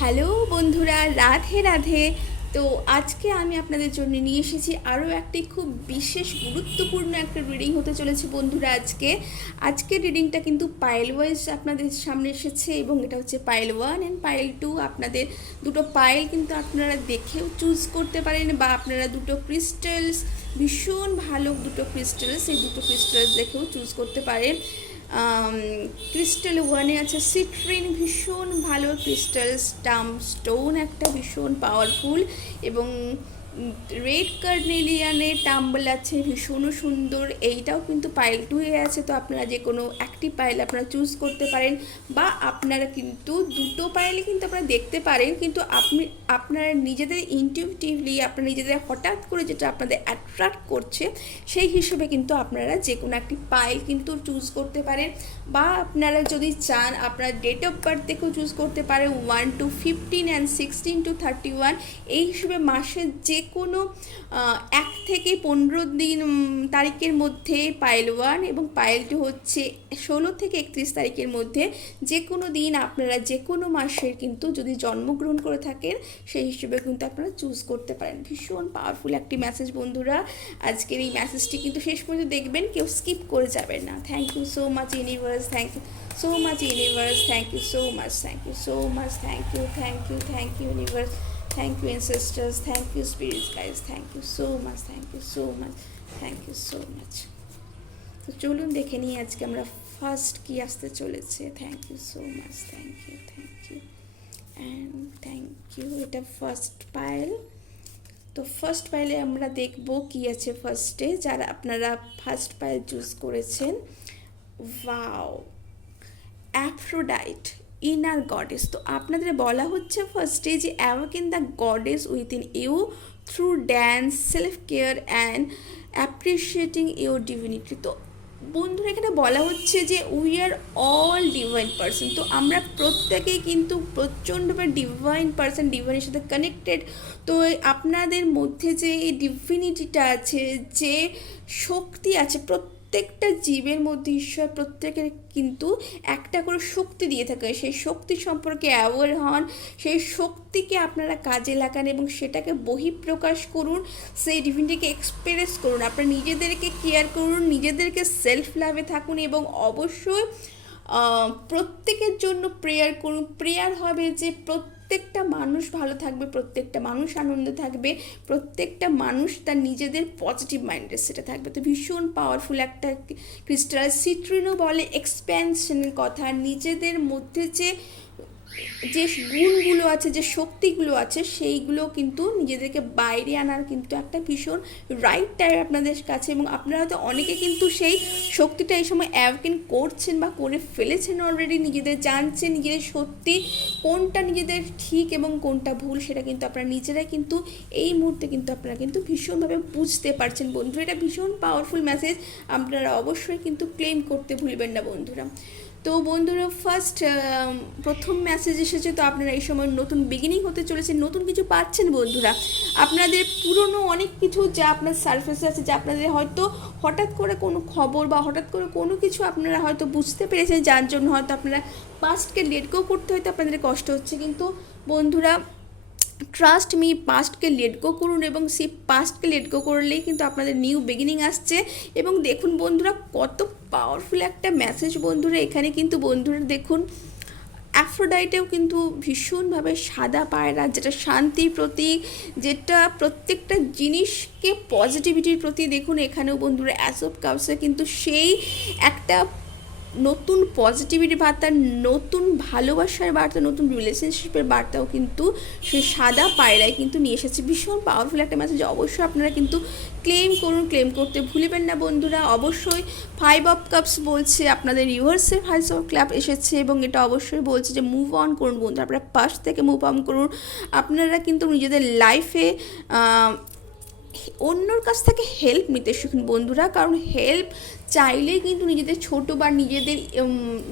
Hello বন্ধুরা, রাধে রাধে। তো আজকে আমি আপনাদের জন্য নিয়ে এসেছি আরও একটি খুব বিশেষ গুরুত্বপূর্ণ একটা রিডিং হতে চলেছে বন্ধুরা। আজকের রিডিংটা কিন্তু পাইল ওয়াইজ আপনাদের সামনে এসেছে, এবং এটা হচ্ছে পাইল 1 অ্যান্ড পাইল 2। আপনাদের দুটো পাইল কিন্তু আপনারা দেখেও চুজ করতে পারেন, বা আপনারা দুটো ক্রিস্টালস, ভীষণ ভালো দুটো ক্রিস্টালস, এই দুটো ক্রিস্টালস দেখেও চুজ করতে পারেন। ক্রিস্টাল 1-এ আছে সিট্রিন, ভীষণ ভালো ক্রিস্টাল। স্টাম স্টোন একটা ভীষণ পাওয়ারফুল, এবং রেড কার্নেলিয়ানে টাম্বল আছে, ভীষণও সুন্দর। এইটাও কিন্তু পাইল 2-এ আছে। তো আপনারা যে কোনো একটি পাইল আপনারা চুজ করতে পারেন, বা আপনারা কিন্তু দুটো পাইলে কিন্তু আপনারা দেখতে পারেন, কিন্তু আপনারা নিজেদের ইনটিউটিভলি, আপনারা নিজেদের হঠাৎ করে যেটা আপনাদের অ্যাট্রাক্ট করছে সেই হিসেবে কিন্তু আপনারা যে কোনো একটি পাইল কিন্তু চুজ করতে পারেন। বা আপনারা যদি চান আপনারা ডেট অফ বার্থ দেখেও চুজ করতে পারেন, 1 to 15 অ্যান্ড 16 to 31, এই হিসেবে মাসের যে কোনো 1 থেকে 15 দিন তারিখের মধ্যে পাইল 1, এবং পাইল 2 হচ্ছে 16 থেকে 31 তারিখের মধ্যে। যে কোনো দিন আপনারা যে কোনো মাসের কিন্তু যদি জন্মগ্রহণ করে থাকেন সেই হিসেবে কিন্তু আপনারা চুজ করতে পারেন। ভীষণ পাওয়ারফুল একটি মেসেজ বন্ধুরা। আজকের এই মেসেজটি কিন্তু শেষ পর্যন্ত দেখবেন, কেউ স্কিপ করে যাবেন না। Thank you so much universe, thank you so much universe, thank you so much, thank you so much, thank you, thank you, thank you universe, thank you ancestors, thank you spirits guys, thank you so much, thank you so much, thank you so much. তো চলুন দেখে নিই আজকে আমরা first কি আসতে চলেছে। Thank you so much, thank you and thank you. এটা ফার্স্ট পাইল। তো ফার্স্ট পাইলে আমরা দেখব কি আছে ফার্স্টে, যারা আপনারা ফার্স্ট পাইল চুজ করেছেন। Wow, Aphrodite, inner goddess. তো আপনাদের বলা হচ্ছে ফার্স্টে যে awaken the goddess within you through dance, self care and appreciating your divinity. তো বন্ধুরা এখানে বলা হচ্ছে যে we are all divine person. তো আমরা প্রত্যেকেই কিন্তু প্রচণ্ডভাবে ডিভাইন পার্সন, ডিভাইনের সাথে কানেক্টেড। তো আপনাদের মধ্যে যে এই ডিভিনিটিটা আছে, যে শক্তি আছে, প্রত্যেকটা জীবের মধ্যে ঈশ্বর প্রত্যেকের কিন্তু একটা করে শক্তি দিয়ে থাকে। সেই শক্তি সম্পর্কে অ্যাওয়ার হন, সেই শক্তিকে আপনারা কাজে লাগান এবং সেটাকে বহিঃপ্রকাশ করুন, সেই ডিভিনিটিকে এক্সপ্রেস করুন। আপনারা নিজেদেরকে কেয়ার করুন, নিজেদেরকে সেলফ লাভে থাকুন, এবং অবশ্যই প্রত্যেকের জন্য প্রেয়ার করুন। প্রেয়ার হবে যে প্রত্যেকটা মানুষ ভালো থাকবে, প্রত্যেকটা মানুষ আনন্দ থাকবে, প্রত্যেকটা মানুষ তার নিজেদের পজিটিভ মাইন্ডের সেটা থাকবে। তো ভীষণ পাওয়ারফুল একটা ক্রিস্টাল। সিট্রিনও বলে এক্সপ্যানশনের কথা। নিজেদের মধ্যে যে গুণগুলো আছে, যে শক্তিগুলো আছে, সেইগুলো কিন্তু নিজেদেরকে বাইরে আনার কিন্তু একটা ভীষণ রাইট টাইম আপনাদের কাছে। এবং আপনারা হয়তো অনেকে কিন্তু সেই শক্তিটা এই সময় অ্যাওয়েকেন করছেন বা করে ফেলেছেন অলরেডি। নিজেদের জানছেন নিজেদের সত্যি কোনটা নিজেদের ঠিক এবং কোনটা ভুল, সেটা কিন্তু আপনারা নিজেরাই কিন্তু এই মুহূর্তে কিন্তু আপনারা কিন্তু ভীষণভাবে বুঝতে পারছেন বন্ধু। এটা ভীষণ পাওয়ারফুল মেসেজ, আপনারা অবশ্যই কিন্তু ক্লেম করতে ভুলবেন না বন্ধুরা। তো বন্ধুরা প্রথম মেসেজ এসেছে। তো আপনারা এই সময় নতুন বিগিনিং হতে চলেছে, নতুন কিছু পাচ্ছেন বন্ধুরা। আপনাদের পুরনো অনেক কিছু যা আপনার সারফেসে আছে, যা আপনাদের হয়তো হঠাৎ করে কোনো খবর বা হঠাৎ করে কোনো কিছু আপনারা হয়তো বুঝতে পেরেছেন, যার জন্য হয়তো আপনারা পাস্টকে লেট গো করতে হয়তো আপনাদের কষ্ট হচ্ছে। কিন্তু বন্ধুরা ট্রাস্ট মি, পাস্টকে লেট গো করুন, এবং সেই পাস্টকে লেট গো করলেই কিন্তু আপনাদের নিউ বিগিনিং আসছে। এবং দেখুন বন্ধুরা কত পাওয়ারফুল একটা মেসেজ বন্ধুরা। এখানে কিন্তু বন্ধুরা দেখুন অ্যাফ্রোডাইটেও কিন্তু ভীষণভাবে সাদা পায়রা, যেটা শান্তির প্রতীক, যেটা প্রত্যেকটা জিনিসকে পজিটিভিটির প্রতি। দেখুন এখানেও বন্ধুরা অ্যাস অফ কাপসে কিন্তু সেই একটা নতুন পজিটিভিটি বার্তা, নতুন ভালোবাসার বার্তা, নতুন রিলেশনশিপের বার্তাও কিন্তু সে সাদা পায়রায় কিন্তু নিয়ে এসেছে। ভীষণ পাওয়ারফুল একটা মেসেজ। অবশ্যই আপনারা কিন্তু ক্লেম করুন, ক্লেম করতে ভুলবেন না বন্ধুরা। অবশ্যই 5 অফ কাপস বলছে আপনাদের ইউনিভার্সের 5 অফ ক্লাব এসেছে, এবং এটা অবশ্যই বলছে যে মুভ অন করুন বন্ধুরা। আপনারা পাস্ট থেকে মুভ অন করুন। আপনারা কিন্তু নিজেদের লাইফে অন্যর কাছ থেকে হেল্প নিতে শিখুন বন্ধুরা, কারণ হেল্প চাইলেই কিন্তু নিজেদের ছোট বা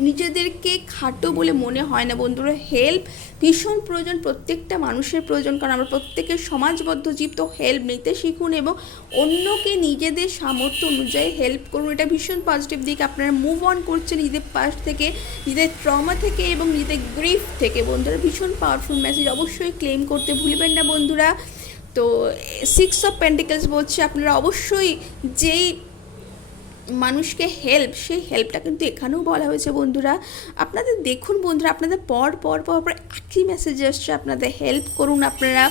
নিজেদেরকে খাটো বলে মনে হয় না বন্ধুরা। হেল্প ভীষণ প্রয়োজন, প্রত্যেকটা মানুষের প্রয়োজন, কারণ আমরা প্রত্যেকের সমাজবদ্ধ জীব। তো হেল্প নিতে শিখুন এবং অন্যকে নিজেদের সামর্থ্য অনুযায়ী হেল্প করুন। এটা ভীষণ পজিটিভ দিক। আপনারা মুভ অন করছেন নিজেদের পাস্ট থেকে, নিজেদের ট্রমা থেকে এবং নিজেদের গ্রিফ থেকে বন্ধুরা। ভীষণ পাওয়ারফুল মেসেজ, অবশ্যই ক্লেম করতে ভুলবেন না বন্ধুরা। তো 6 অফ পেন্টিকলস বলছে আপনারা অবশ্যই যেই মানুষকে হেল্প, সেই হেল্পটা কিন্তু এখানেও বলা হয়েছে বন্ধুরা। আপনাদের দেখুন বন্ধুরা, আপনাদের পর পর পর পর একই মেসেজ আসছে, আপনাদের হেল্প করুন, আপনারা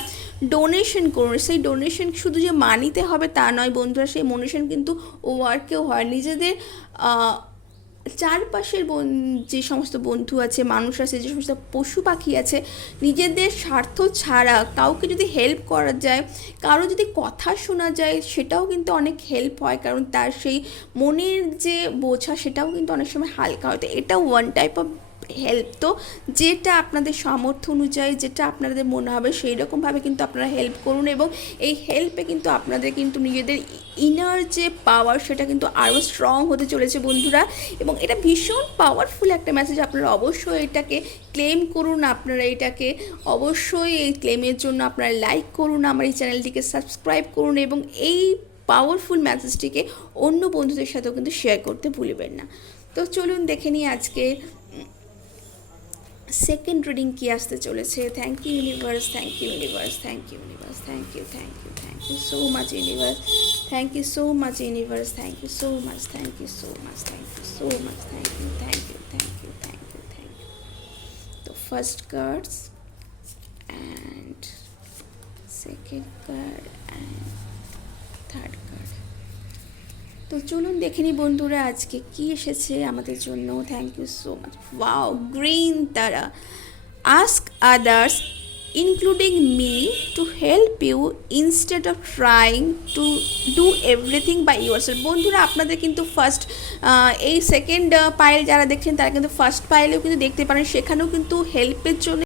ডোনেশন করুন। সেই ডোনেশন শুধু যে মানিতে হবে তা নয় বন্ধুরা, সেই ডোনেশন কিন্তু ওয়ার্কেও হয়। নিজেদের চারপাশের যে সমস্ত বন্ধু আছে, মানুষ আছে, যে সমস্ত পশু পাখি আছে, নিজেদের স্বার্থ ছাড়া কাউকে যদি হেল্প করা যায়, কারো যদি কথা শোনা যায়, সেটাও কিন্তু অনেক হেল্প হয়, কারণ তার সেই মনের যে বোঝা সেটাও কিন্তু অনেক সময় হালকা হয়। তো এটা ওয়ান টাইপ অফ হেল্প। তো যেটা আপনাদের সামর্থ্য অনুযায়ী, যেটা আপনাদের মনে হবে সেই রকমভাবে কিন্তু আপনারা হেল্প করুন, এবং এই হেল্পে কিন্তু আপনাদের কিন্তু নিজেদের ইনার যে পাওয়ার সেটা কিন্তু আরও স্ট্রং হতে চলেছে বন্ধুরা। এবং এটা ভীষণ পাওয়ারফুল একটা মেসেজ, আপনারা অবশ্যই এটাকে ক্লেম করুন। আপনারা এটাকে অবশ্যই এই ক্লেমের জন্য আপনারা লাইক করুন, আমার এই চ্যানেলটিকে সাবস্ক্রাইব করুন, এবং এই পাওয়ারফুল মেসেজটিকে অন্য বন্ধুদের সাথেও কিন্তু শেয়ার করতে ভুলবেন না। তো চলুন দেখে নিই আজকে সেকেন্ড রিডিং কি আসতে চলেছে। Thank you universe, thank you universe, thank you universe, thank you, thank you, thank you so much universe, thank you so much universe, thank you so much, thank you so much, thank you so much, thank you, thank you, thank you, thank you, thank you. তো first cards and second card and third card. তো চলুন দেখে নিই বন্ধুরা আজকে কি এসেছে আমাদের জন্য। Thank you so much. Wow, green Tara. Ask others including me to help you instead of trying to do everything by yourself. বন্ধুরা আপনাদের কিন্তু ফার্স্ট এই সেকেন্ড পাইল যারা দেখছেন তারা কিন্তু ফার্স্ট পাইলেও কিন্তু দেখতে পারেন, সেখানেও কিন্তু হেল্পের জন্য